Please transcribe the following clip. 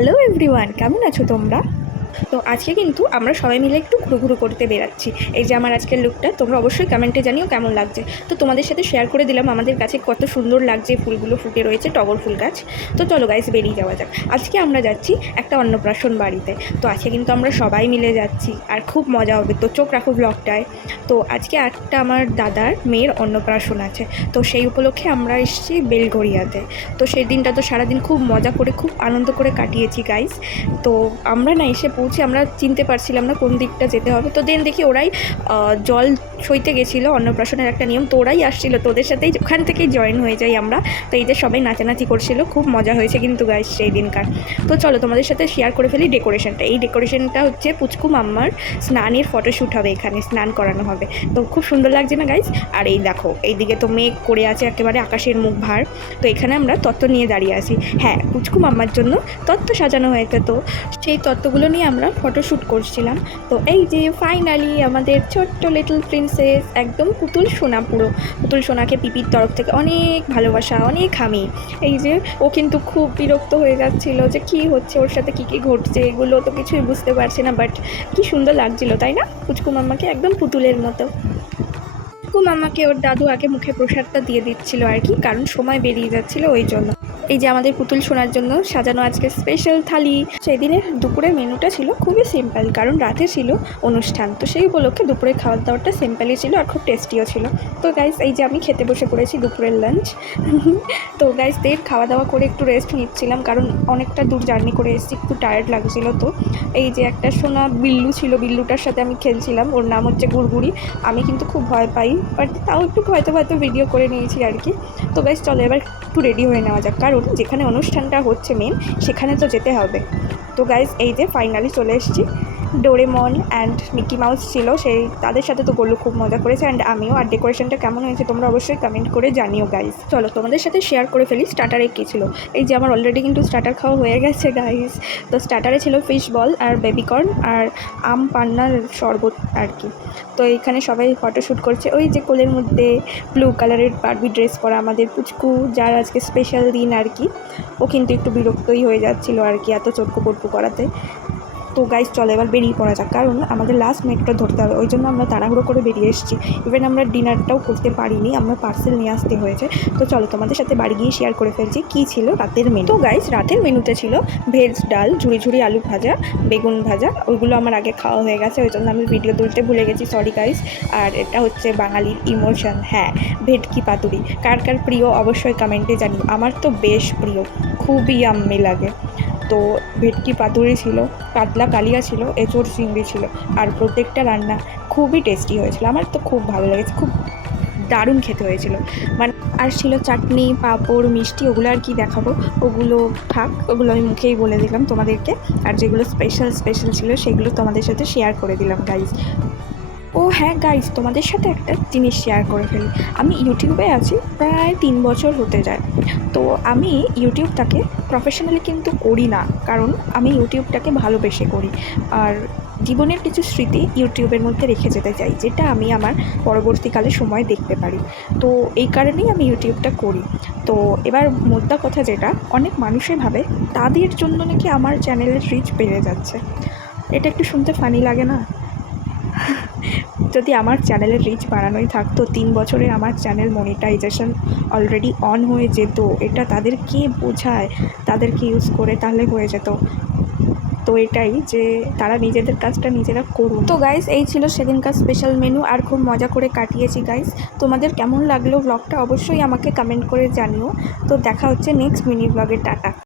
Hello everyone, কেমন আছো তোমরা? তো আজকে কিন্তু আমরা সবাই মিলে একটু ঘুরু করতে বেরাচ্ছি। এই যে আমার আজকের লুকটা, তোমরা অবশ্যই কমেন্টে জানিও কেমন লাগছে। তো তোমাদের সাথে শেয়ার করে দিলাম আমাদের কাছে কত সুন্দর লাগছে, ফুলগুলো ফুটে রয়েছে, টগর ফুল গাছ। তো চলো গাইস, বেরিয়ে যাওয়া যাক। আজকে আমরা যাচ্ছি একটা অন্নপ্রাশন বাড়িতে। তো আজকে কিন্তু আমরা সবাই মিলে যাচ্ছি আর খুব মজা হবে। তো চোখ রাখো ব্লগটায়। তো আজকে একটা আমার দাদার মেয়ের অন্নপ্রাশন আছে, তো সেই উপলক্ষে আমরা এসেছি বেলঘরিয়াতে। তো সেই দিনটা তো সারাদিন খুব মজা করে খুব আনন্দ করে কাটিয়েছি গাইস। তো আমরা না এসে পৌঁছে আমরা চিনতে পারছিলাম না কোন দিকটা যেতে হবে। তো দেন দেখি ওরাই জল সইতে গেছিলো, অন্নপ্রাশনের একটা নিয়ম, তো ওরাই আসছিলো, তো ওদের সাথেই ওখান থেকেই জয়েন হয়ে যাই আমরা। তো এই যে সবাই নাচানাচি করছিল, খুব মজা হয়েছে কিন্তু গাইস সেই দিনকার। তো চলো তোমাদের সাথে শেয়ার করে ফেলি ডেকোরেশনটা। এই ডেকোরেশনটা হচ্ছে পুচকু মাম্মার স্নানের ফটোশ্যুট হবে, এখানে স্নান করানো হবে। তো খুব সুন্দর লাগছে না গাইস? আর এই দেখো এইদিকে তো মেঘ করে আছে একেবারে, আকাশের মুখ ভার। তো এখানে আমরা তত্ত্ব নিয়ে দাঁড়িয়ে আছি। হ্যাঁ, পুচকু মাম্মার জন্য তত্ত্ব সাজানো হয়েছে, তো সেই তত্ত্বগুলো নিয়ে আমরা ফটোশ্যুট করছিলাম। তো এই যে ফাইনালি আমাদের ছোট্ট লিটল প্রিন্সেস, একদম পুতুল সোনা, পুরো পুতুল সোনাকে পিপির তরফ থেকে অনেক ভালোবাসা, অনেক হামি। এই যে ও কিন্তু খুব বিরক্ত হয়ে যাচ্ছিল যে কি হচ্ছে ওর সাথে, কী কী ঘটছে, এগুলো তো কিছুই বুঝতে পারছে না। বাট কি সুন্দর লাগছিল তাই না, পুচকু মাম্মাকে একদম পুতুলের মতো। পুচকু মাম্মাকে ওর দাদু আগে মুখে প্রসাদটা দিয়ে দিচ্ছিল আর কি, কারণ সময় বেরিয়ে যাচ্ছিল ওই জন্য। এই যে আমাদের পুতুল সোনার জন্য সাজানো আজকে স্পেশাল থালি। সেই দিনের দুপুরের মেনুটা ছিল খুবই সিম্পল, কারণ রাতে ছিল অনুষ্ঠান। তো সেই উপলক্ষে দুপুরের খাবার দাবারটা সিম্পলই ছিল আর খুব টেস্টিও ছিল। তো গাইস এই যে আমি খেতে বসে পড়েছি দুপুরের লাঞ্চ। তো গাইস খাওয়া দাওয়া করে একটু রেস্ট নিচ্ছিলাম, কারণ অনেকটা দূর জার্নি করে এসেছি, একটু টায়ার্ড লাগছিল। তো এই যে একটা সোনা বিল্লু ছিল, বিল্লুটার সাথে আমি খেলছিলাম, ওর নাম হচ্ছে গুড়গুড়ি। আমি কিন্তু খুব ভয় পাই, বাট তাও একটু হয়তো ভিডিও করে নিয়েছি আর কি। তো গাইস চলো এবার একটু রেডি হয়ে নেওয়া যাক, কারণ যেখানে অনুষ্ঠানটা হচ্ছে মেন সেখানে তো যেতে হবে। তো গাইস এই যে ফাইনালি চলে এসেছি। ডোরেমন অ্যান্ড মিকি মাউস ছিল, সেই তাদের সাথে তো গোল্লু খুব মজা করেছে, অ্যান্ড আমিও। আর ডেকোরেশনটা কেমন হয়েছে তোমরা অবশ্যই কমেন্ট করে জানিও গাইস। চলো তোমাদের সাথে শেয়ার করে ফেলি স্টার্টারে কী ছিল। এই যে আমার অলরেডি কিন্তু স্টার্টার খাওয়া হয়ে গেছে গাইস। তো স্টার্টারে ছিল ফিশ বল আর বেবিকর্ন আর আম পান্নার শরবত আর কি। তো এইখানে সবাই ফটোশ্যুট করছে। ওই যে কোলের মধ্যে ব্লু কালারের বারবি ড্রেস পরা আমাদের পুচকু, যার আজকে স্পেশাল দিন আর কি। ও কিন্তু একটু বিরক্তই হয়ে যাচ্ছিলো আর কি এত চটকু পটকু করাতে। তো গাইস চলো এবার বেরিয়ে পড়া যাক, কারণ আমাদের লাস্ট মেট্রো ধরতে হবে, ওই জন্য আমরা তাড়াহুড়ো করে বেরিয়ে এসেছি। ইভেন আমরা ডিনারটাও করতে পারিনি, আমরা পার্সেল নিয়ে আসতে হয়েছে। তো চলো তোমাদের সাথে বাড়ি গিয়ে শেয়ার করে ফেলছি কী ছিল রাতের মেনু। তো গাইস রাতের মেনুতে ছিল ভেজ ডাল, ঝুড়ি ঝুড়ি আলু ভাজা, বেগুন ভাজা। ওইগুলো আমার আগে খাওয়া হয়ে গেছে, ওই জন্য আমি ভিডিও তুলতে ভুলে গেছি, সরি গাইস। আর এটা হচ্ছে বাঙালির ইমোশন, হ্যাঁ, ভেটকি পাতুরি। কার কার প্রিয় অবশ্যই কমেন্টে জানিও। আমার তো বেশ প্রিয়, খুবই ইয়াম্মি লাগে। তো ভেটকি পাতুরি ছিল, কাতলা কালিয়া ছিল, এঁচোড় চিংড়ি ছিল। আর প্রত্যেকটা রান্না খুবই টেস্টি হয়েছিল, আমার তো খুব ভালো লেগেছে, খুব দারুণ খেতে হয়েছিল। মানে আর ছিল চাটনি, পাঁপড়, মিষ্টি, ওগুলো আর কি দেখাবো, ওগুলো থাক, ওগুলো আমি মুখেই বলে দিলাম তোমাদেরকে। আর যেগুলো স্পেশাল ছিল সেগুলো তোমাদের সাথে শেয়ার করে দিলাম গাইজ। ও হ্যাঁ গাইজ, তোমাদের সাথে একটা জিনিস শেয়ার করে ফেলি। আমি ইউটিউবে আছি প্রায় 3 বছর হতে যায়। তো আমি ইউটিউবটাকে প্রফেশনালি কিন্তু করি না, কারণ আমি ইউটিউবটাকে ভালোবেসে করি। আর জীবনের কিছু স্মৃতি ইউটিউবের মধ্যে রেখে যেতে চাই, যেটা আমি আমার পরবর্তীকালে সময় দেখতে পারি। তো এই কারণেই আমি ইউটিউবটা করি। তো এবার মোদ্দা কথা যেটা, অনেক মানুষই ভাবে তাদের জন্য নাকি আমার চ্যানেলের রিচ বেড়ে যাচ্ছে। এটা একটু শুনতে ফানি লাগে না? যদি আমার চ্যানেলের রিচ বাড়ানোই থাকতো, 3 বছরে আমার চ্যানেল মনিটাইজেশন অলরেডি অন হয়ে যেত। এটা তাদেরকে বোঝায়, তাদেরকে ইউজ করে তাহলে হয়ে যেত। তো এটাই যে তারা নিজেদের কাজটা নিজেরা করুন। তো গাইস এই ছিল সেদিনকার স্পেশাল মেনু, আর খুব মজা করে কাটিয়েছি গাইস। তোমাদের কেমন লাগলো ব্লগটা অবশ্যই আমাকে কমেন্ট করে জানিও। তো দেখা হচ্ছে নেক্সট মিনি ব্লগে, টাটা।